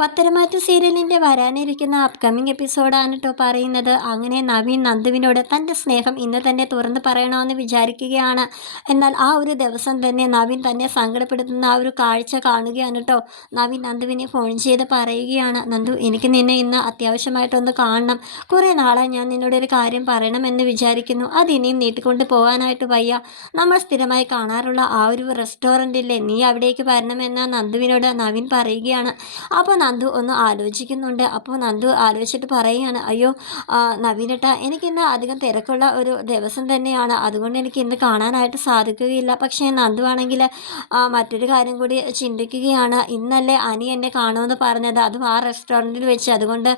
പത്തരമാറ്റ സീരിയലിന്റെ വരാനിരിക്കുന്ന അപ്കമിങ് എപ്പിസോഡാണ് കേട്ടോ പറയുന്നത്. അങ്ങനെ നവീൻ നന്ദുവിനോട് തന്റെ സ്നേഹം ഇന്ന് തന്നെ തുറന്ന് പറയണമെന്ന് വിചാരിക്കുകയാണ്. എന്നാൽ ആ ഒരു ദിവസം തന്നെ നവീൻ തന്നെ സങ്കടപ്പെടുത്തുന്ന ആ ഒരു കാഴ്ച കാണുകയാണ് കേട്ടോ നവീൻ നന്ദുവിനെ ഫോൺ ചെയ്ത് പറയുകയാണ് നന്ദു എനിക്ക് നിന്നെ ഇന്ന് അത്യാവശ്യമായിട്ടൊന്ന് കാണണം. കുറേ നാളായി ഞാൻ നിന്നോട് ഒരു കാര്യം പറയണമെന്ന് വിചാരിക്കുന്നു. അത് ഇനിയും നീട്ടിക്കൊണ്ട് പോകാനായിട്ട് വയ്യ. നമ്മൾ സ്ഥിരമായി കാണാറുള്ള ആ ഒരു റെസ്റ്റോറന്റില്ലേ നീ അവിടേക്ക് വരണമെന്ന് നന്ദുവിനോട് നവീൻ പറയുകയാണ്. അപ്പോൾ നന്ദു ഒന്ന് ആലോചിക്കുന്നുണ്ട്. അപ്പോൾ നന്ദു ആലോചിച്ചിട്ട് പറയുകയാണ് അയ്യോ നവീനട്ട എനിക്കിന്ന് അധികം തിരക്കുള്ള ഒരു ദിവസം തന്നെയാണ്. അതുകൊണ്ട് എനിക്ക് ഇന്ന് കാണാനായിട്ട് സാധിക്കുകയില്ല. പക്ഷേ നന്ദു ആണെങ്കിൽ മറ്റൊരു കാര്യം കൂടി ചിന്തിക്കുകയാണ്. ഇന്നല്ലേ അനി എന്നെ കാണുമെന്ന് പറഞ്ഞത്. അതും ആ റെസ്റ്റോറന്റിൽ വെച്ച്. അതുകൊണ്ട്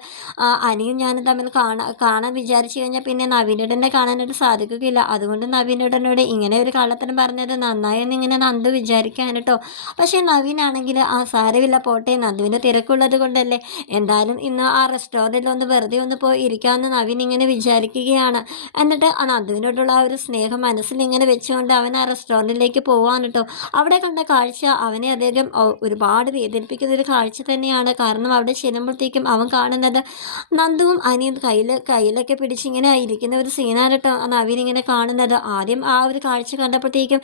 അനിയും ഞാനും തമ്മിൽ കാണാൻ കാണാൻ വിചാരിച്ചു കഴിഞ്ഞാൽ പിന്നെ നവീനടനെ കാണാനായിട്ട് സാധിക്കുകയില്ല. അതുകൊണ്ട് നവീനടനോട് ഇങ്ങനെ ഒരു കള്ളത്തരം പറഞ്ഞത് നന്നായെന്ന് ഇങ്ങനെ നന്ദു വിചാരിക്കാൻ കേട്ടോ. പക്ഷേ നവീനാണെങ്കിൽ ആ സാരമില്ല പോട്ടെ. നന്ദുവിന്റെ തിരക്കുള്ള ഉള്ളത് കൊണ്ടല്ലേ? എന്തായാലും ഇന്ന് ആ റെസ്റ്റോറന്റിൽ ഒന്ന് വെറുതെ ഒന്ന് പോയി ഇരിക്കാമെന്ന് നവീൻ ഇങ്ങനെ വിചാരിക്കുകയാണ്. എന്നിട്ട് ആ നന്ദുവിനോടുള്ള ആ ഒരു സ്നേഹം മനസ്സിൽ ഇങ്ങനെ വെച്ചുകൊണ്ട് അവൻ ആ റെസ്റ്റോറന്റിലേക്ക് പോകാൻ കേട്ടോ അവിടെ കണ്ട കാഴ്ച അവനെ അദ്ദേഹം ഒരുപാട് വേദനിപ്പിക്കുന്ന ഒരു കാഴ്ച തന്നെയാണ്. കാരണം അവിടെ ചെല്ലുമ്പോഴത്തേക്കും അവൻ കാണുന്നത് നന്ദുവും അനിയും കയ്യിൽ കയ്യിലൊക്കെ പിടിച്ചിങ്ങനെ ഇരിക്കുന്ന ഒരു സീനാണ് കേട്ടോ നവീൻ ഇങ്ങനെ കാണുന്നത്. ആദ്യം ആ ഒരു കാഴ്ച കണ്ടപ്പോഴത്തേക്കും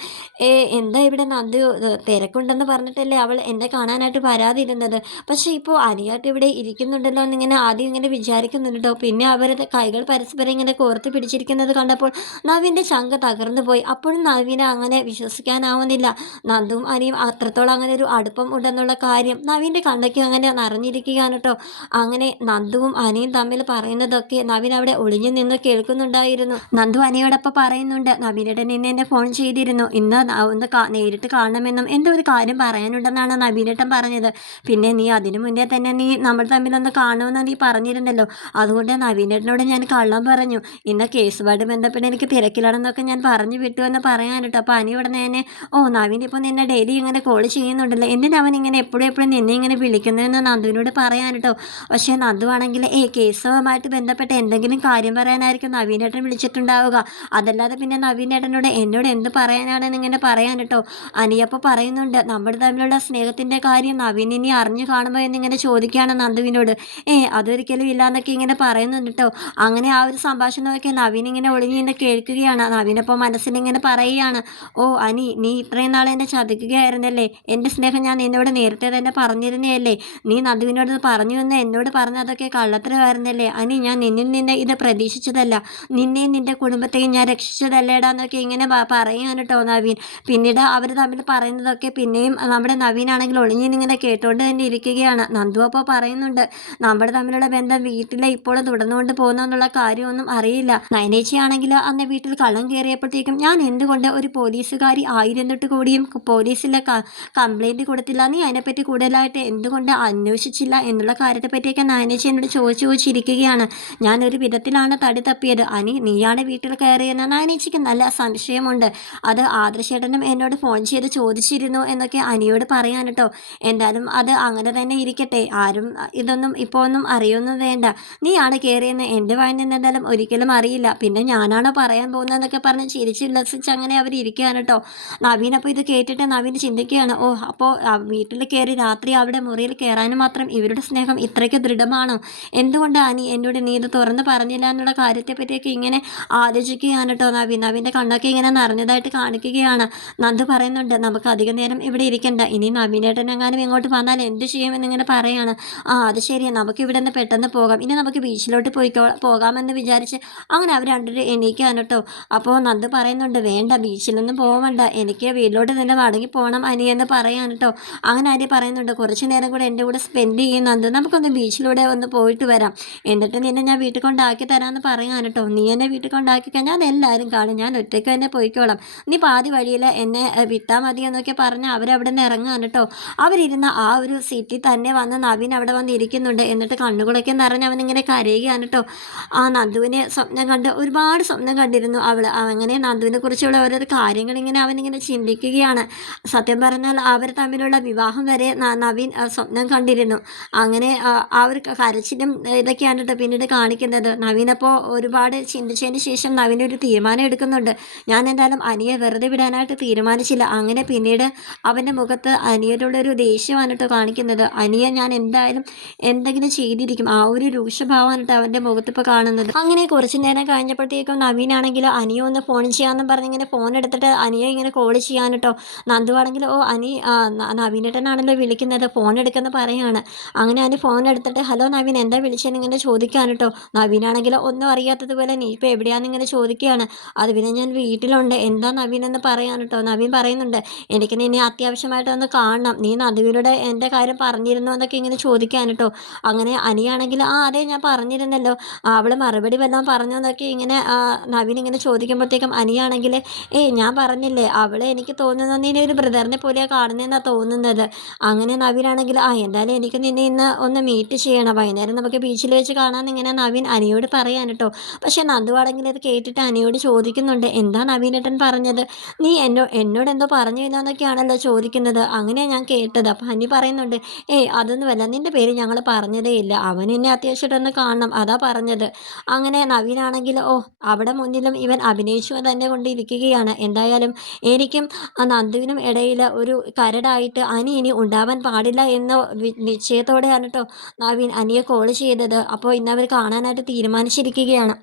ഏ എന്താ ഇവിടെ നന്ദു? തിരക്കുണ്ടെന്ന് പറഞ്ഞിട്ടല്ലേ അവൾ എന്നെ കാണാനായിട്ട് വരാതിരുന്നത്? പക്ഷേ ഇപ്പോൾ അനിയായിട്ട് ഇവിടെ ഇരിക്കുന്നുണ്ടല്ലോ എന്നിങ്ങനെ ആദ്യം ഇങ്ങനെ വിചാരിക്കുന്നുണ്ടോ പിന്നെ അവരുടെ കൈകൾ പരസ്പരം ഇങ്ങനെ കോർത്ത് പിടിച്ചിരിക്കുന്നത് കണ്ടപ്പോൾ നവീന്റെ ശങ്ക തകർന്നു പോയി. അപ്പോഴും നവീനെ അങ്ങനെ വിശ്വസിക്കാനാവുന്നില്ല. നന്ദും അനിയും അത്രത്തോളം അങ്ങനെ ഒരു അടുപ്പം ഉണ്ടെന്നുള്ള കാര്യം നവീന്റെ കണ്ണൊക്കെ അങ്ങനെ നിറഞ്ഞിരിക്കുകയാണ് കേട്ടോ. അങ്ങനെ നന്ദുവും അനിയും തമ്മിൽ പറയുന്നതൊക്കെ നവീൻ അവിടെ ഒളിഞ്ഞു നിന്ന് കേൾക്കുന്നുണ്ടായിരുന്നു. നന്ദു അനിയോടൊപ്പം പറയുന്നുണ്ട് നവീനയുടെ നിന്ന് എന്നെ ഫോൺ ചെയ്തിരുന്നു. ഇന്ന് ഒന്ന് നേരിട്ട് കാണണമെന്നും എന്തോ ഒരു കാര്യം പറയാനുണ്ടെന്നാണ് നവീനേട്ടൻ പറഞ്ഞത്. പിന്നെ നീ അതിനു തന്നെ നീ നമ്മൾ തമ്മിലൊന്ന് കാണുമെന്ന് നീ പറഞ്ഞിരുന്നല്ലോ. അതുകൊണ്ട് നവീനേട്ടനോട് ഞാൻ കള്ളം പറഞ്ഞു. ഇന്ന് കേസുമായിട്ട് ബന്ധപ്പെട്ട് എനിക്ക് തിരക്കിലാണെന്നൊക്കെ ഞാൻ പറഞ്ഞു വിട്ടു എന്ന് പറയാൻ കേട്ടോ. അപ്പോൾ അനി ഉടനെ തന്നെ ഓ നവീൻ ഇപ്പോൾ നിന്നെ ഡെയിലി ഇങ്ങനെ കോൾ ചെയ്യുന്നുണ്ടല്ലോ? എന്തിനാ അവൻ ഇങ്ങനെ എപ്പോഴും എപ്പോഴും നിന്നെ ഇങ്ങനെ വിളിക്കുന്നതെന്ന് നന്ദുവിനോട് പറയാൻ കേട്ടോ. പക്ഷേ നന്ദു ആണെങ്കിൽ ഏ കേസുമായിട്ട് ബന്ധപ്പെട്ട് എന്തെങ്കിലും കാര്യം പറയാനായിരിക്കും നവീനേട്ടൻ വിളിച്ചിട്ടുണ്ടാവുക. അതല്ലാതെ പിന്നെ നവീനേട്ടനോട് എന്നോട് എന്ത് പറയാനാണെന്ന് ഇങ്ങനെ പറയാൻ കേട്ടോ. അനിയപ്പോൾ പറയുന്നുണ്ട് നമ്മുടെ തമ്മിലുള്ള സ്നേഹത്തിന്റെ കാര്യം നവീൻ ഇനി അറിഞ്ഞു കാണുമ്പോൾ എന്നിങ്ങനെ ചോദിക്കുകയാണ് നന്ദുവിനോട്. ഏ അതൊരിക്കലും ഇല്ലാന്നൊക്കെ ഇങ്ങനെ പറയുന്നുണ്ട് കേട്ടോ അങ്ങനെ ആ ഒരു സംഭാഷണമൊക്കെ നവീൻ ഇങ്ങനെ ഒളിഞ്ഞു നിന്ന് കേൾക്കുകയാണ്. നവീനപ്പോൾ മനസ്സിനിങ്ങനെ പറയുകയാണ്. ഓ അനി നീ ഇത്രയും നാളെ എന്നെ ചതിക്കുകയായിരുന്നല്ലേ? എന്റെ സ്നേഹം ഞാൻ നിന്നോട് നേരത്തെ തന്നെ പറഞ്ഞിരുന്നേയല്ലേ നീ നന്ദുവിനോട് പറഞ്ഞു എന്ന് എന്നോട് പറഞ്ഞതൊക്കെ കള്ളത്തരമായിരുന്നല്ലേ? അനി ഞാൻ നിന്നിൽ നിന്ന് ഇത് പ്രതീക്ഷിച്ചതല്ല. നിന്നെയും നിന്റെ കുടുംബത്തെയും ഞാൻ രക്ഷിച്ചതല്ലേടാന്നൊക്കെ ഇങ്ങനെ പറയുകയാണ് കേട്ടോ നവീൻ. പിന്നീട് അവർ തമ്മിൽ പറയുന്നതൊക്കെ പിന്നെയും നമ്മുടെ നവീനാണെങ്കിൽ ഒളിഞ്ഞിങ്ങനെ കേട്ടോണ്ട് തന്നെ ഇരിക്കുകയാണ്. നന്ദു അപ്പോൾ പറയുന്നുണ്ട് നമ്മൾ തമ്മിലുള്ള ബന്ധം വീട്ടിലെ ഇപ്പോഴും തുടർന്നുകൊണ്ട് പോകുന്നുള്ള കാര്യമൊന്നും അറിയില്ല. നയനേച്ചിയാണെങ്കിൽ അന്ന് വീട്ടിൽ കള്ളം കയറിയപ്പോഴത്തേക്കും ഞാൻ എന്തുകൊണ്ട് ഒരു പോലീസുകാരി ആയിരുന്നിട്ട് കൂടിയും പോലീസിലെ കംപ്ലൈന്റ് കൊടുത്തില്ല? നീ അതിനെപ്പറ്റി കൂടുതലായിട്ട് എന്തുകൊണ്ട് അന്വേഷിച്ചില്ല? എന്നുള്ള കാര്യത്തെ പറ്റിയൊക്കെ നയനേച്ചി എന്നോട് ചോദിച്ചു ചോദിച്ചിരിക്കുകയാണ്. ഞാനൊരു വിധത്തിലാണ് തടി തപ്പിയത്. അനി നീയാണ് വീട്ടിൽ കയറിയെന്ന്? നയനേച്ചിക്ക് നല്ല സംശയമുണ്ട്. അത് ആദർശേട്ടനും എന്നോട് ഫോൺ ചെയ്ത് ചോദിച്ചിരുന്നു എന്നൊക്കെ അനിയോട് പറയാൻ കേട്ടോ. എന്തായാലും അത് അങ്ങനെ തന്നെ ഇരിക്കട്ടെ ആരും ഇതൊന്നും ഇപ്പോൾ ഒന്നും അറിയൊന്നും വേണ്ട. നീയാണ് കയറിയെന്ന് എന്റെ വായിൽ നിന്ന് എന്തായാലും ഒരിക്കലും അറിയില്ല. പിന്നെ ഞാനാണോ പറയാൻ പോകുന്നതെന്നൊക്കെ പറഞ്ഞ് ചിരിച്ച് ഉല്ലസിച്ച് അങ്ങനെ അവർ ഇരിക്കുകയാണ് കേട്ടോ. നവീൻ അപ്പോൾ ഇത് കേട്ടിട്ട് നവീൻ ചിന്തിക്കുകയാണ്. ഓ അപ്പോൾ വീട്ടിൽ കയറി രാത്രി അവിടെ മുറിയിൽ കയറാനും മാത്രം ഇവരുടെ സ്നേഹം ഇത്രയ്ക്ക് ദൃഢമാണോ. എന്തുകൊണ്ട് അനി എന്നോട് നീ ഇത് തുറന്ന് പറഞ്ഞില്ല എന്നുള്ള കാര്യത്തെ പറ്റിയൊക്കെ ഇങ്ങനെ ആലോചിക്കുകയാണ് കേട്ടോ നവീൻ. നവീന്റെ കണ്ണൊക്കെ ഇങ്ങനെ നിറഞ്ഞതായിട്ട് കാണിക്കുകയാണ്. നന്ദു പറയുന്നുണ്ട് നമുക്ക് അധികം നേരം ഇവിടെ ഇരിക്കണ്ട. ഇനി നവീനേട്ടനെങ്ങാനും ഇങ്ങോട്ട് വന്നാൽ എന്ത് ചെയ്യുമെന്നിങ്ങനെ പറയാണ് ആ അത് ശരിയാണ് നമുക്ക് ഇവിടെ നിന്ന് പെട്ടെന്ന് പോകാം. ഇനി നമുക്ക് ബീച്ചിലോട്ട് പോയിക്കോ പോകാമെന്ന് വിചാരിച്ച് അങ്ങനെ അവർ രണ്ടുപേരും എണീക്കാണ് കേട്ടോ അപ്പോൾ നന്ദ് പറയുന്നുണ്ട് വേണ്ട ബീച്ചിലൊന്നും പോകണ്ട എനിക്ക് വീട്ടിലോട്ട് തന്നെ മടങ്ങി പോകണം അനിയെന്ന് പറയാൻ കേട്ടോ അങ്ങനെ അരി പറയുന്നുണ്ട് കുറച്ച് നേരം കൂടെ എന്റെ കൂടെ സ്പെൻഡ് ചെയ്യുന്നുണ്ട് നമുക്കൊന്ന് ബീച്ചിലൂടെ ഒന്ന് പോയിട്ട് വരാം. എന്നിട്ട് നിന്നെ ഞാൻ വീട്ടിൽ കൊണ്ടാക്കി തരാമെന്ന് പറയാൻ കേട്ടോ നീ എന്നെ വീട്ടിൽ കൊണ്ടാക്കി കഴിഞ്ഞാൽ അതെല്ലാവരും കാണും. ഞാൻ ഒറ്റയ്ക്ക് തന്നെ പോയിക്കോളാം. നീ പാതി വഴിയിൽ എന്നെ വിട്ടാൽ മതി എന്നൊക്കെ പറഞ്ഞ് അവരവിടെ നിന്ന് ഇറങ്ങാൻ കേട്ടോ അവരിരുന്ന ആ ഒരു സീറ്റിൽ തന്നെ വന്ന് നവീൻ അവിടെ വന്ന് ഇരിക്കുന്നുണ്ട്. എന്നിട്ട് കണ്ണുകളൊക്കെ നിറഞ്ഞ് അവനിങ്ങനെ കരയുകയാണ് കേട്ടോ. ആ നന്ദുവിനെ സ്വപ്നം കണ്ട് ഒരുപാട് സ്വപ്നം കണ്ടിരുന്നു അവൾ അങ്ങനെ നന്ദുവിനെ കുറിച്ചുള്ള ഓരോ കാര്യങ്ങൾ ഇങ്ങനെ അവനിങ്ങനെ ചിന്തിക്കുകയാണ്. സത്യം പറഞ്ഞാൽ അവർ തമ്മിലുള്ള വിവാഹം വരെ നവീൻ സ്വപ്നം കണ്ടിരുന്നു. അങ്ങനെ ആ ഒരു കരച്ചിലും ഇതൊക്കെയാണ് കേട്ടോ പിന്നീട് കാണിക്കുന്നത്. നവീൻ അപ്പോൾ ഒരുപാട് ചിന്തിച്ചതിന് ശേഷം നവീൻ ഒരു തീരുമാനം എടുക്കുന്നുണ്ട്. ഞാൻ എന്തായാലും അനിയെ വെറുതെ വിടാനായിട്ട് തീരുമാനിച്ചില്ല. അങ്ങനെ പിന്നീട് അവന്റെ മുഖത്ത് അനിയോടുള്ള ഒരു ദേഷ്യമാണ് കേട്ടോ കാണിക്കുന്നത്. അനിയ അനിയെ ഞാൻ എന്തായാലും എന്തെങ്കിലും ചെയ്തിരിക്കും. ആ ഒരു അവന്റെ മുഖത്ത് മുഖത്തിപ്പോൾ കാണുന്നത്. അങ്ങനെ കുറച്ച് നേരം കഴിഞ്ഞപ്പോഴത്തേക്കും നവീനാണെങ്കിലോ അനിയോ ഒന്ന് ഫോൺ ചെയ്യാമെന്ന് പറഞ്ഞ് ഇങ്ങനെ ഫോൺ എടുത്തിട്ട് അനിയോ ഇങ്ങനെ കോൾ ചെയ്യാൻ കേട്ടോ നന്ദുവാണെങ്കിൽ ഓ അനി നവീനേട്ടനാണല്ലോ വിളിക്കുന്നത് ഫോൺ എടുക്കുന്ന പറയാണ്. അങ്ങനെ അനി ഫോൺ എടുത്തിട്ട് ഹലോ നവീൻ എന്താ വിളിച്ചതെന്ന് ഇങ്ങനെ ചോദിക്കാൻ കേട്ടോ നവീനാണെങ്കിലോ ഒന്നും അറിയാത്തതുപോലെ നീ ഇപ്പോൾ എവിടെയാണെന്ന് ഇങ്ങനെ ചോദിക്കുകയാണ്. അത് പിന്നെ ഞാൻ വീട്ടിലുണ്ട്. എന്താ നവീൻ എന്ന് പറയാൻ കേട്ടോ നവീൻ പറയുന്നുണ്ട് എനിക്ക് നിന്നെ അത്യാവശ്യമായിട്ട് ഒന്ന് കാണണം. നീ നദുവിനോട് എന്റെ കാര്യം പറഞ്ഞിരുന്നു എന്നൊക്കെ ഇങ്ങനെ ചോദിക്കാൻ കേട്ടോ. അങ്ങനെ അനിയാണെങ്കിൽ ആ അതെ ഞാൻ പറഞ്ഞിരുന്നല്ലോ. അവൾ മറുപടി വല്ലതും പറഞ്ഞെന്നൊക്കെ ഇങ്ങനെ നവീൻ ഇങ്ങനെ ചോദിക്കുമ്പോഴത്തേക്കും അനിയാണെങ്കിൽ ഏയ് ഞാൻ പറഞ്ഞില്ലേ അവളെ എനിക്ക് തോന്നുന്നത് നീ ഒരു ബ്രദറിനെ പോലെയാണ് കാണുന്നതെന്നാണ് തോന്നുന്നത്. അങ്ങനെ നവീനാണെങ്കിൽ ആ എന്തായാലും എനിക്ക് നിന്നെ ഇന്ന് ഒന്ന് മീറ്റ് ചെയ്യണം. വൈകുന്നേരം നമുക്ക് ബീച്ചിൽ വെച്ച് കാണാമെന്ന് ഇങ്ങനെ നവീൻ അനിയോട് പറയാൻ കേട്ടോ. പക്ഷെ നന്ദുവാണെങ്കിൽ ഇത് കേട്ടിട്ട് അനിയോട് ചോദിക്കുന്നുണ്ട് എന്താ നവീനേട്ടൻ പറഞ്ഞത്? നീ എന്നോ എന്നോട് എന്തോ പറഞ്ഞു എന്നൊക്കെയാണല്ലോ ചോദിക്കുന്നത്. അങ്ങനെയാണ് ഞാൻ കേട്ടത്. അപ്പം അനി പറയുന്നുണ്ട് ഏയ് അതൊന്നുമല്ല നിന്റെ പേര് ഞങ്ങൾ പറഞ്ഞതേ ഇല്ല. അവൻ എന്നെ അത്യാവശ്യമായിട്ടൊന്ന് കാണണം. അതാ പറഞ്ഞത്. അങ്ങനെ നവീനാണെങ്കിൽ ഓ അവിടെ മുന്നിലും ഇവൻ അഭിനയിച്ചു തന്നെ കൊണ്ടിരിക്കുകയാണ്. എന്തായാലും എനിക്കും നന്ദുവിനും ഇടയിൽ ഒരു കരടായിട്ട് അനി ഇനി ഉണ്ടാവാൻ പാടില്ല എന്ന നിശ്ചയത്തോടെയാണ് കേട്ടോ നവീൻ അനിയെ കോൾ ചെയ്തത്. അപ്പോൾ ഇന്ന് അവർ കാണാനായിട്ട് തീരുമാനിച്ചിരിക്കുകയാണ്.